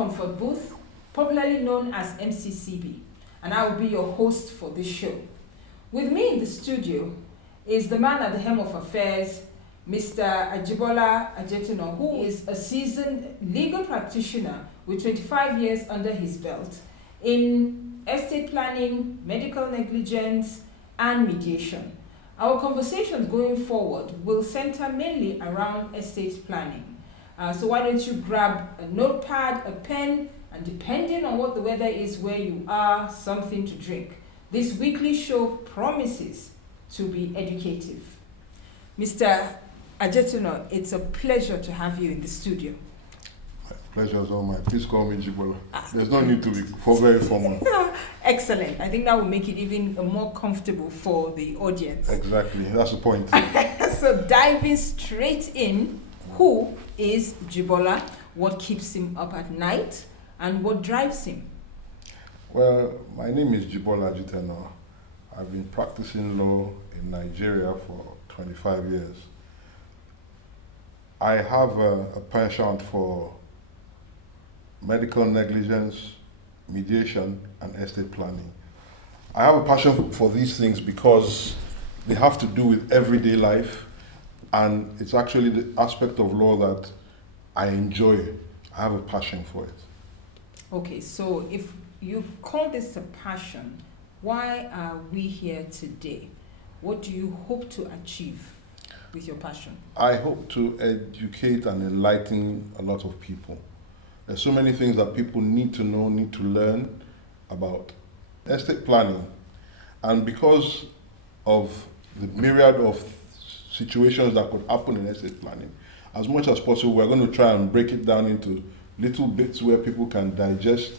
Comfort Booth, popularly known as MCCB, and I will be your host for this show. With me in the studio is the man at the helm of affairs, Mr. Ajibola Ajetuno, who is a seasoned legal practitioner with 25 years under his belt in estate planning, medical negligence, and mediation. Our conversations going forward will center mainly around estate planning. So why don't you grab a notepad, a pen, and depending on what the weather is where you are, something to drink. This weekly show promises to be educative. Mr. Ajetuno, it's a pleasure to have you in the studio. Pleasure is all mine. Please call me Jibola. There's no need to be very formal. Excellent. I think that will make it even more comfortable for the audience. Exactly. That's the point. So diving straight in, who is Jibola? What keeps him up at night? And what drives him? Well, my name is Jibola Ajetuno. I've been practicing law in Nigeria for 25 years. I have a penchant for medical negligence, mediation, and estate planning. I have a passion for these things because they have to do with everyday life, and it's actually the aspect of law that I enjoy. I have a passion for it. Okay, so if you call this a passion, why are we here today? What do you hope to achieve with your passion? I hope to educate and enlighten a lot of people. There's so many things that people need to know, need to learn about estate planning. And because of the myriad of situations that could happen in estate planning, as much as possible, we're going to try and break it down into little bits where people can digest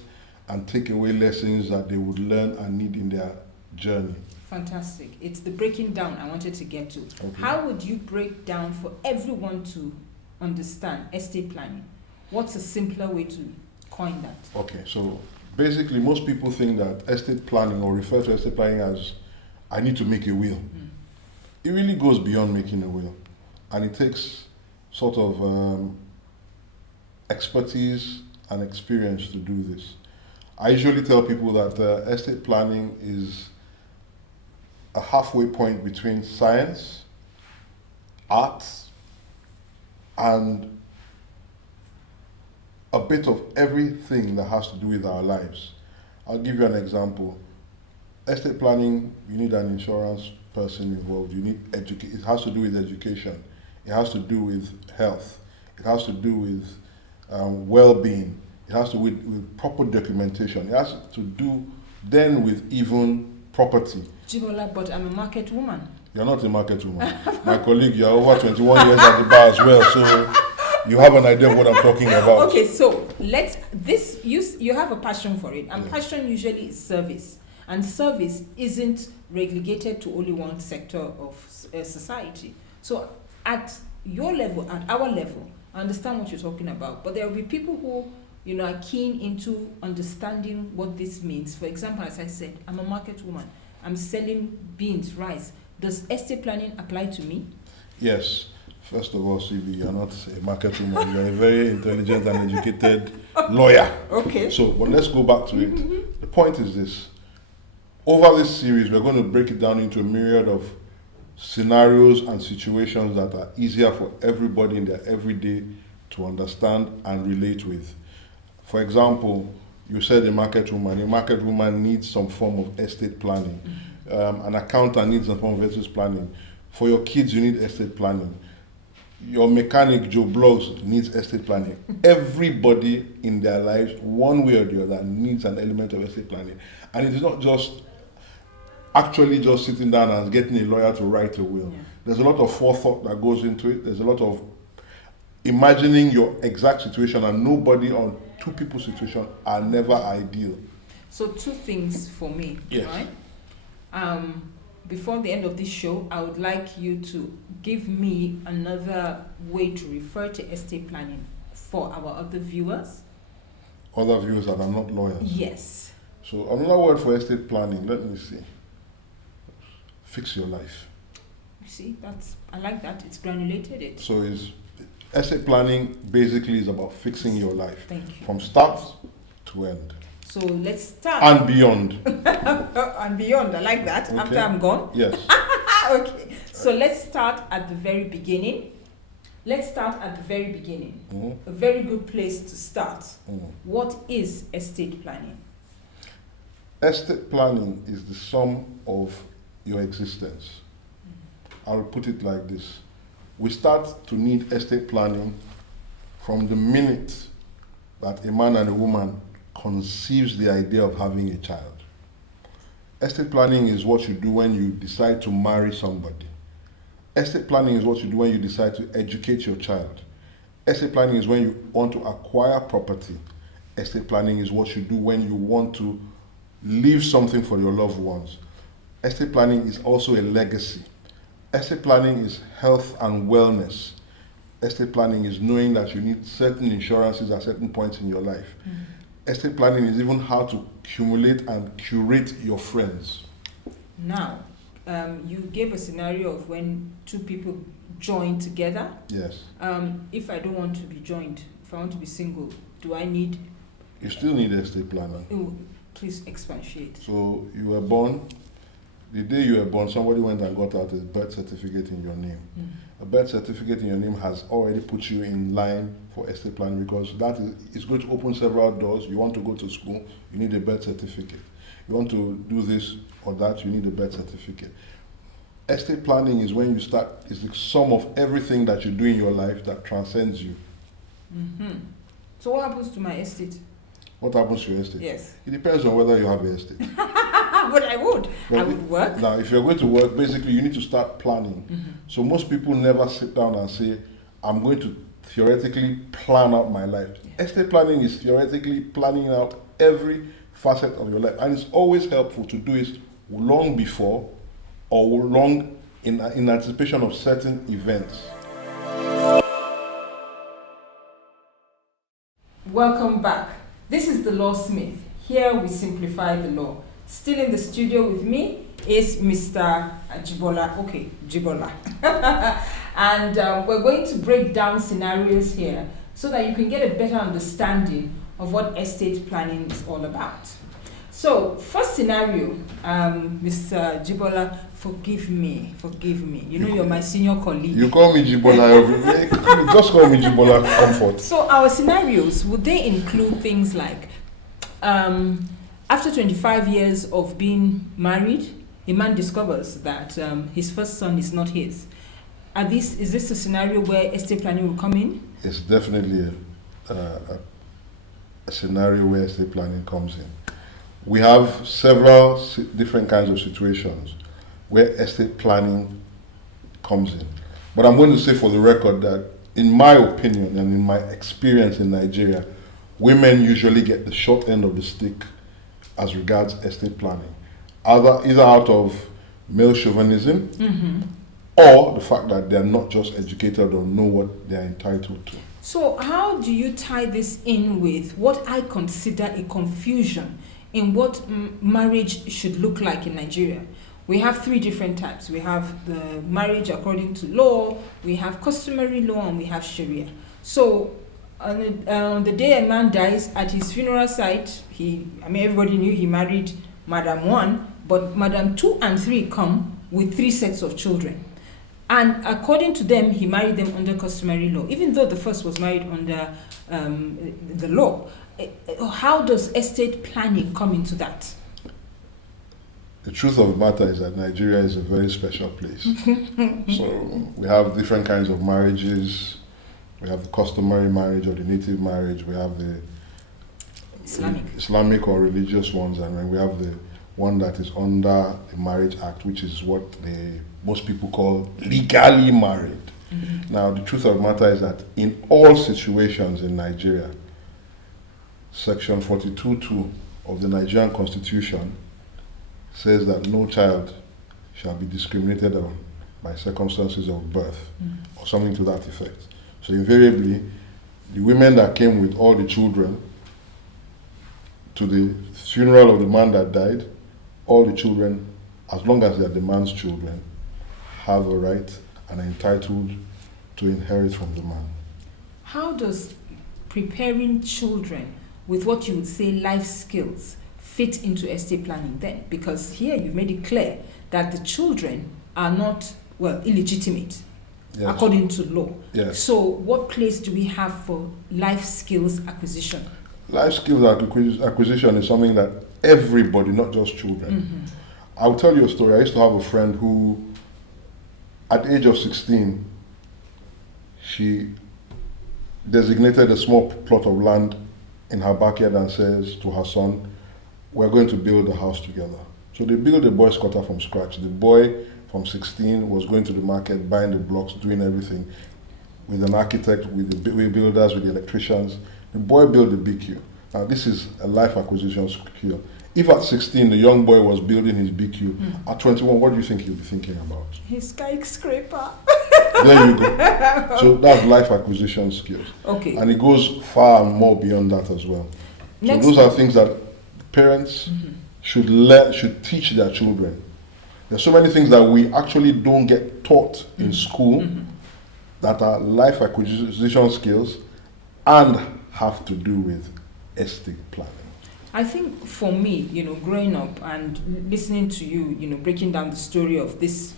and take away lessons that they would learn and need in their journey. Fantastic. It's the breaking down I wanted to get to. Okay. How would you break down for everyone to understand estate planning? What's a simpler way to coin that? Okay, so basically most people think that estate planning, or refer to estate planning as, I need to make a will. It really goes beyond making a will. And it takes sort of expertise and experience to do this. I usually tell people that estate planning is a halfway point between science, art, and a bit of everything that has to do with our lives. I'll give you an example. Estate planning, you need an insurance person involved. You need it has to do with education. It has to do with health. It has to do with well-being. It has to do with proper documentation. It has to do then with even property. Jibola, but I'm a market woman. You're not a market woman. My colleague, you're over 21 years at the bar as well, so you have an idea of what I'm talking about. Okay, so you have a passion for it, and passion usually is service, and service isn't relegated to only one sector of society. So at your level, at our level, I understand what you're talking about, but there will be people who are keen into understanding what this means. For example, as I said, I'm a market woman. I'm selling beans, rice. Does estate planning apply to me? Yes. First of all, CB, you're not a market woman. You're a very intelligent and educated lawyer. Okay. So, but let's go back to it. The point is this. Over this series, we're going to break it down into a myriad of scenarios and situations that are easier for everybody in their everyday to understand and relate with. For example, you said a market woman. A market woman needs some form of estate planning. An accountant needs some form of estate planning. For your kids, you need estate planning. Your mechanic, Joe Blogs, needs estate planning. Everybody in their lives, one way or the other, needs an element of estate planning. And it is not just actually just sitting down and getting a lawyer to write a will. Yeah. There's a lot of forethought that goes into it. There's a lot of imagining your exact situation, and nobody on two people's situation are never ideal. So two things for me, yes. Right? Before the end of this show, I would like you to give me another way to refer to estate planning for our other viewers. Other viewers that are not lawyers? Yes. So another word for estate planning, let me see. Fix your life. You see, I like that. It's granulated it. So Estate planning basically is about fixing your life Thank you. from start to end So let's start. and beyond. And beyond, I like that. Okay. After I'm gone. Yes. Okay. So let's start at the very beginning. Let's start at the very beginning. Mm-hmm. A very good place to start. Mm. What is estate planning? Estate planning is the sum of your existence. I'll put it like this. We start to need estate planning from the minute that a man and a woman conceives the idea of having a child. Estate planning is what you do when you decide to marry somebody. Estate planning is what you do when you decide to educate your child. Estate planning is when you want to acquire property. Estate planning is what you do when you want to leave something for your loved ones. Estate planning is also a legacy. Estate planning is health and wellness. Estate planning is knowing that you need certain insurances at certain points in your life. Estate planning is even how to accumulate and curate your friends. Now, you gave a scenario of when two people join together. Yes. If I don't want to be joined, if I want to be single, do I need? You still need estate planning. Oh, please expatiate. So you were born. The day you were born, somebody went and got out a birth certificate in your name. A birth certificate in your name has already put you in line for estate planning because that is going to open several doors. You want to go to school, you need a birth certificate. You want to do this or that, you need a birth certificate. Estate planning is when you start, is the sum of everything that you do in your life that transcends you. So what happens to my estate? What happens to your estate? Yes. It depends on whether you have an estate. But I would. I would work. Now, if you're going to work, basically you need to start planning. So most people never sit down and say, I'm going to theoretically plan out my life. Estate planning is theoretically planning out every facet of your life. And it's always helpful to do it long before or long in anticipation of certain events. Welcome back. This is the Lawsmyth. Here we simplify the law. Still in the studio with me is Mr. Jibola. Okay, Jibola. And we're going to break down scenarios here so that you can get a better understanding of what estate planning is all about. So, first scenario, Mr. Jibola, forgive me. You know you're my senior colleague. You call me Jibola every day. Just call me Jibola Comfort. So our scenarios, would they include things like after 25 years of being married, a man discovers that his first son is not his. Is this a scenario where estate planning will come in? It's definitely a scenario where estate planning comes in. We have several different kinds of situations where estate planning comes in. But I'm going to say for the record that in my opinion and in my experience in Nigeria, women usually get the short end of the stick as regards estate planning, either out of male chauvinism or the fact that they're not just educated or know what they're entitled to. So how do you tie this in with what I consider a confusion in what marriage should look like in Nigeria? We have three different types. We have the marriage according to law, we have customary law, and we have Sharia. So on the day a man dies, at his funeral site, everybody knew he married Madam 1, but Madam 2 and 3 come with 3 sets of children. And according to them, he married them under customary law, even though the first was married under the law. How does estate planning come into that? The truth of the matter is that Nigeria is a very special place. So we have different kinds of marriages. We have the customary marriage or the native marriage. We have the Islamic or religious ones, and then we have the one that is under the Marriage Act, which is what most people call legally married. Now, the truth of the matter is that in all situations in Nigeria, Section 42(2) of the Nigerian Constitution says that no child shall be discriminated on by circumstances of birth or something to that effect. So invariably, the women that came with all the children to the funeral of the man that died, all the children, as long as they are the man's children, have a right and are entitled to inherit from the man. how does preparing children with what you would say life skills fit into estate planning then? Because here you've made it clear that the children are not, well, illegitimate, Yes. according to law. Yes. So what place do we have for life skills acquisition? Life skills acquisition is something that everybody, not just children. I'll tell you a story. I used to have a friend who, at the age of 16, she designated a small plot of land in her backyard and says to her son, we're going to build a house together. So they built a boys' quarter from scratch. The boy from 16 was going to the market, buying the blocks, doing everything with an architect, with the builders, with the electricians. The boy built the BQ. Now this is a life acquisition skill. If at 16 the young boy was building his BQ, at 21, what do you think he'll be thinking about? His skyscraper. There you go. So that's life acquisition skills. Okay. And it goes far and more beyond that as well. Next. So those are things that parents should teach their children. There's so many things that we actually don't get taught in school that are life acquisition skills and have to do with estate planning. I think for me, growing up and listening to you, breaking down the story of this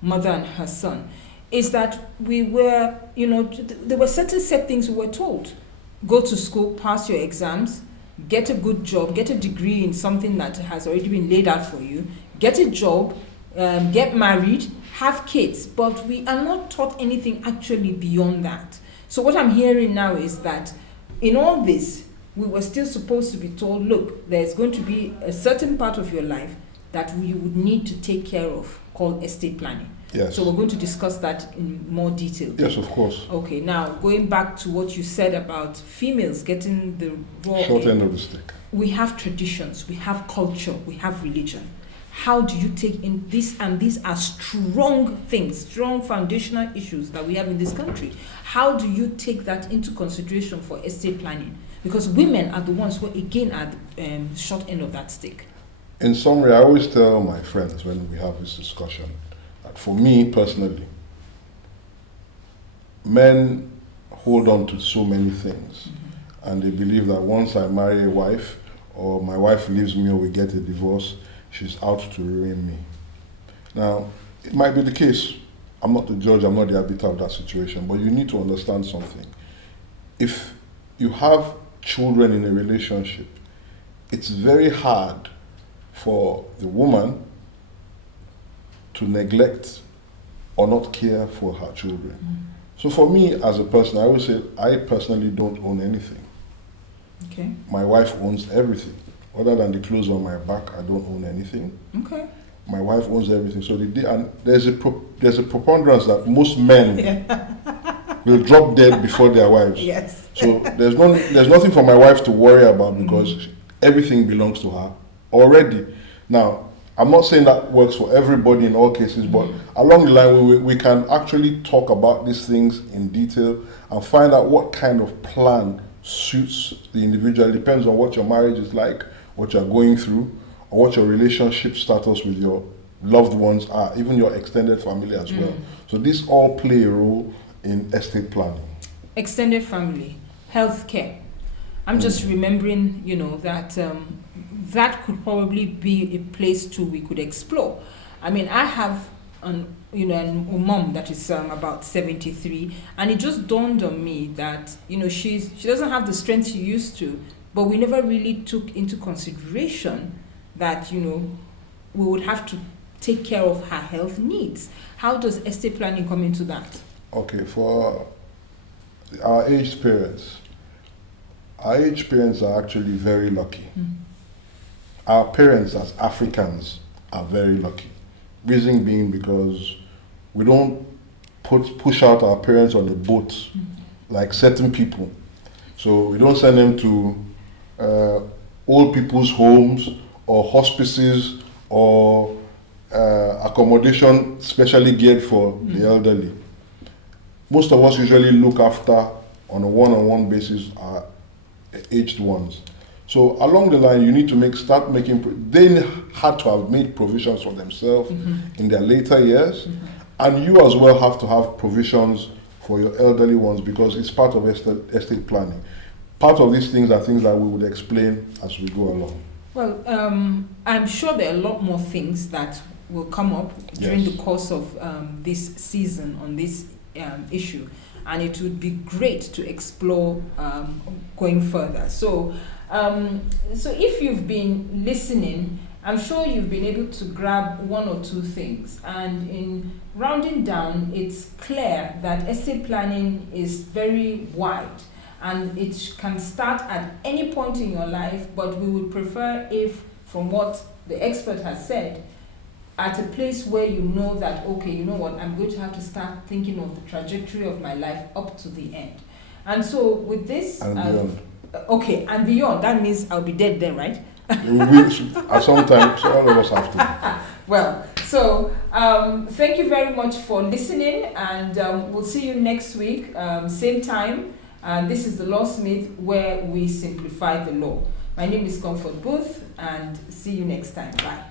mother and her son, is that we were, there were certain set things we were told. Go to school, pass your exams, get a good job, get a degree in something that has already been laid out for you, get a job, get married, have kids, but we are not taught anything actually beyond that. So what I'm hearing now is that in all this, we were still supposed to be told, look, there's going to be a certain part of your life that you would need to take care of, called estate planning. Yes. So we're going to discuss that in more detail. Yes, of course. Okay, now going back to what you said about females getting the raw Short end of the stick. We have traditions, we have culture, we have religion. How do you take in this? And these are strong things, strong foundational issues that we have in this country. How do you take that into consideration for estate planning? Because women are the ones who, again, are the short end of that stick. In summary, I always tell my friends when we have this discussion that for me personally, men hold on to so many things, and they believe that once I marry a wife, or my wife leaves me, or we get a divorce, she's out to ruin me. Now, it might be the case. I'm not the judge, I'm not the arbiter of that situation, but you need to understand something. If you have children in a relationship, it's very hard for the woman to neglect or not care for her children. So for me as a person, I always say I personally don't own anything. Okay. My wife owns everything. Other than the clothes on my back, I don't own anything. Okay. My wife owns everything. So and there's a preponderance that most men will drop dead before their wives. Yes. So there's nothing for my wife to worry about because everything belongs to her already. Now, I'm not saying that works for everybody in all cases, but along the line we can actually talk about these things in detail and find out what kind of plan suits the individual. It depends on what your marriage is like, what you're going through, or what your relationship status with your loved ones are, even your extended family as well. So these all play a role in estate planning. Extended family, healthcare. I'm just remembering, that that could probably be a place too we could explore. I mean, I have a mom that is about 73, and it just dawned on me that she doesn't have the strength she used to, but we never really took into consideration that we would have to take care of her health needs. How does estate planning come into that? Okay, for our aged parents are actually very lucky. Our parents as Africans are very lucky. Reason being because we don't push out our parents on a boat like certain people. So we don't send them to old people's homes or hospices or accommodation specially geared for the elderly. Most of us usually look after on a one-on-one basis our aged ones. So along the line, you need to start making. They had to have made provisions for themselves in their later years, and you as well have to have provisions for your elderly ones, because it's part of estate planning. Part of these things are things that we would explain as we go along. Well, I'm sure there are a lot more things that will come up during the course of this season on this issue, and it would be great to explore going further. So if you've been listening, I'm sure you've been able to grab one or two things, and in rounding down, it's clear that estate planning is very wide, and it can start at any point in your life, but we would prefer if, from what the expert has said, at a place where you know that, okay, you know what, I'm going to have to start thinking of the trajectory of my life up to the end. And so with this, and beyond. Okay, and beyond, that means I'll be dead then, right? At some time, so all of us have to. Well, so thank you very much for listening, and we'll see you next week, same time. This is the Lawsmyth, where we simplify the law. My name is Comfort Booth, and see you next time. Bye.